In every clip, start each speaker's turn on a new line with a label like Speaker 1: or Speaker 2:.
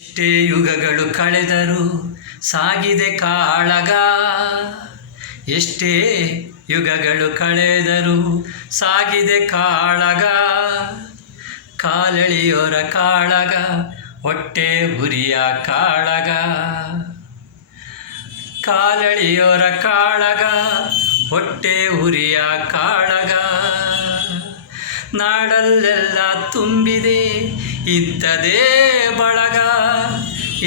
Speaker 1: ಎಷ್ಟೇ ಯುಗಗಳು ಕಳೆದರು ಸಾಗಿದೆ ಕಾಳಗ. ಎಷ್ಟೇ ಯುಗಗಳು ಕಳೆದರು ಸಾಗಿದೆ ಕಾಳಗ. ಕಾಲೆಳಿಯೋರ ಕಾಳಗ, ಹೊಟ್ಟೆ ಉರಿಯ ಕಾಳಗ. ಕಾಲೆಳಿಯೋರ ಕಾಳಗ, ಹೊಟ್ಟೆ ಉರಿಯ ಕಾಳಗ. ನಾಡಲ್ಲೆಲ್ಲ ತುಂಬಿದೆ. ಇಂಥದೇ ಬಳಗ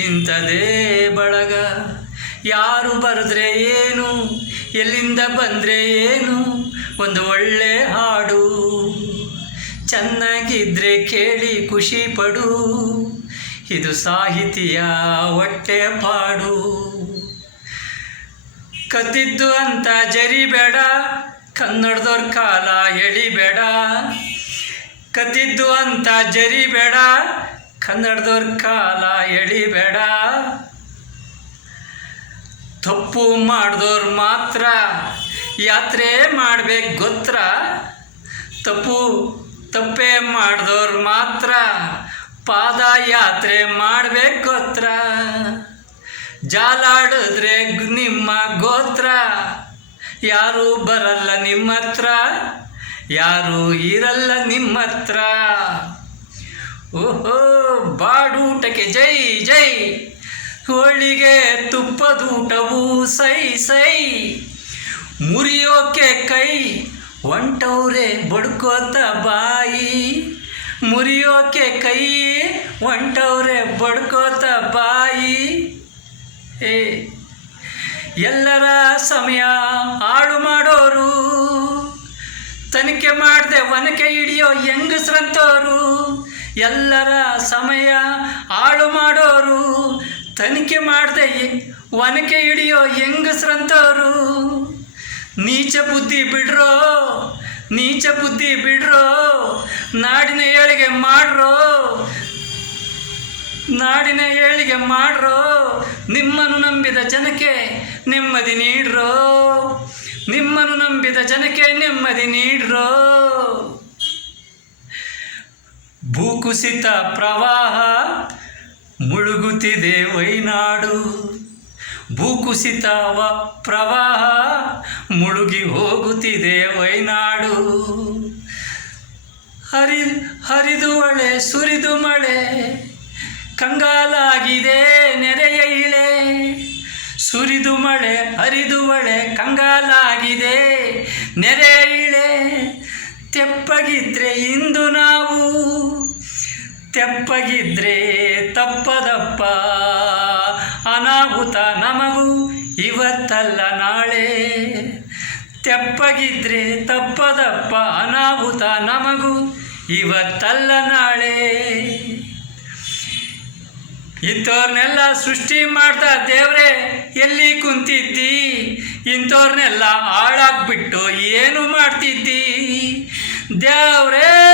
Speaker 1: ಇಂಥದೇ ಬಳಗ. ಯಾರು ಬರೆದ್ರೆ ಏನು, ಎಲ್ಲಿಂದ ಬಂದರೆ ಏನು, ಒಂದು ಒಳ್ಳೆ ಹಾಡು. ಚೆನ್ನಾಗಿದ್ರೆ ಕೇಳಿ ಖುಷಿ ಪಡು, ಇದು ಸಾಹಿತಿಯ ಹೊಟ್ಟೆ ಪಾಡು. ಕದ್ದಿದ್ದು ಅಂತ ಜರಿಬೇಡ ಕನ್ನಡದವ್ರ ಕಾಲ ಎಳಿಬೇಡ. ಕತ್ತಿದ್ದು ಅಂತ ಜರಿಬೇಡ. ಕನ್ನಡದವ್ರ ಕಾಲ ಎಳಿಬೇಡ. ತಪ್ಪು ಮಾಡಿದವ್ರು ಮಾತ್ರ ಯಾತ್ರೆ ಮಾಡ್ಬೇಕು ಗೊತ್ರ. ತಪ್ಪು ತಪ್ಪೇ ಮಾಡಿದವ್ರು ಮಾತ್ರ ಪಾದಯಾತ್ರೆ ಮಾಡ್ಬೇಕು ಗೊತ್ರ. ಜಾಲಾಡಿದ್ರೆ ನಿಮ್ಮ ಗೋತ್ರ. ಯಾರು ಬರಲ್ಲ ನಿಮ್ಮ ಹತ್ರ ಯಾರು ಇರಲ್ಲ ನಿಮ್ಮ ಹತ್ರ ಓಹೋ, ಬಾಡೂಟಕ್ಕೆ ಜೈ ಜೈ. ಹೋಳಿಗೆ ತುಪ್ಪದೂಟವು ಸೈ ಸೈ. ಮುರಿಯೋಕೆ ಕೈ, ಒಂಟವ್ರೆ ಬಡ್ಕೋತ ಬಾಯಿ. ಮುರಿಯೋಕೆ ಕೈ, ಒಂಟವ್ರೆ ಬಡ್ಕೋತ ಬಾಯಿ. ಏ, ಎಲ್ಲರ ಸಮಯ ತನಿಖೆ ಮಾಡದೆ, ಒನಕೆ ಹಿಡಿಯೋ ಹೆಂಗಸ್ರಂತವರು, ಎಲ್ಲರ ಸಮಯ ಹಾಳು ಮಾಡೋರು. ತನಿಖೆ ಮಾಡದೆ, ಒನಕೆ ಹಿಡಿಯೋ ಹೆಂಗಸ್ರಂತವರು. ನೀಚ ಬುದ್ಧಿ ಬಿಡ್ರೋ, ನೀಚ ಬುದ್ಧಿ ಬಿಡ್ರೋ, ನಾಡಿನ ಏಳಿಗೆ ಮಾಡ್ರೋ, ನಾಡಿನ ಏಳಿಗೆ ಮಾಡ್ರೋ, ನಿಮ್ಮನ್ನು ನಂಬಿದ ಜನಕ್ಕೆ ನೆಮ್ಮದಿ ನೀಡ್ರೋ. ನಿಮ್ಮನ್ನು ನಂಬಿದ ಜನಕ್ಕೆ ನೆಮ್ಮದಿ ನೀಡ್ರೋ. ಭೂಕುಸಿತ ಪ್ರವಾಹ ಮುಳುಗುತ್ತಿದೆ ವೈನಾಡು. ಭೂಕುಸಿತವ ಪ್ರವಾಹ ಮುಳುಗಿ ಹೋಗುತ್ತಿದೆ ವೈನಾಡು. ಹರಿ, ಹರಿದು ಮಳೆ, ಸುರಿದು ಮಳೆ, ಕಂಗಾಲಾಗಿದೆ ನೆರೆಯ ಇಳೆ. ಸುರಿದು ಮಳೆ, ಹರಿದು ಮಳೆ, ಕಂಗಾಲಾಗಿದೆ. ನೆರೆ ಇಳೆ ತೆಪ್ಪಗಿದ್ರೆ ಇಂದು ನಾವು, ತೆಪ್ಪಗಿದ್ರೆ ತಪ್ಪದಪ್ಪ. ಅನಾಹುತ ನಮಗೂ ಇವತ್ತಲ್ಲ ನಾಳೆ. ತೆಪ್ಪಗಿದ್ರೆ ತಪ್ಪದಪ್ಪ, ಅನಾಹುತ ನಮಗೂ ಇವತ್ತಲ್ಲ ನಾಳೆ. ಇಂಥವ್ರನ್ನೆಲ್ಲ ಸೃಷ್ಟಿ ಮಾಡ್ತಾ ದೇವ್ರೆ ಎಲ್ಲಿ ಕುಂತಿದ್ದಿ? ಇಂಥವ್ರನ್ನೆಲ್ಲ ಹಾಳಾಗ್ಬಿಟ್ಟು ಏನು ಮಾಡ್ತಿದ್ದಿ? ದೇವ್ರೇ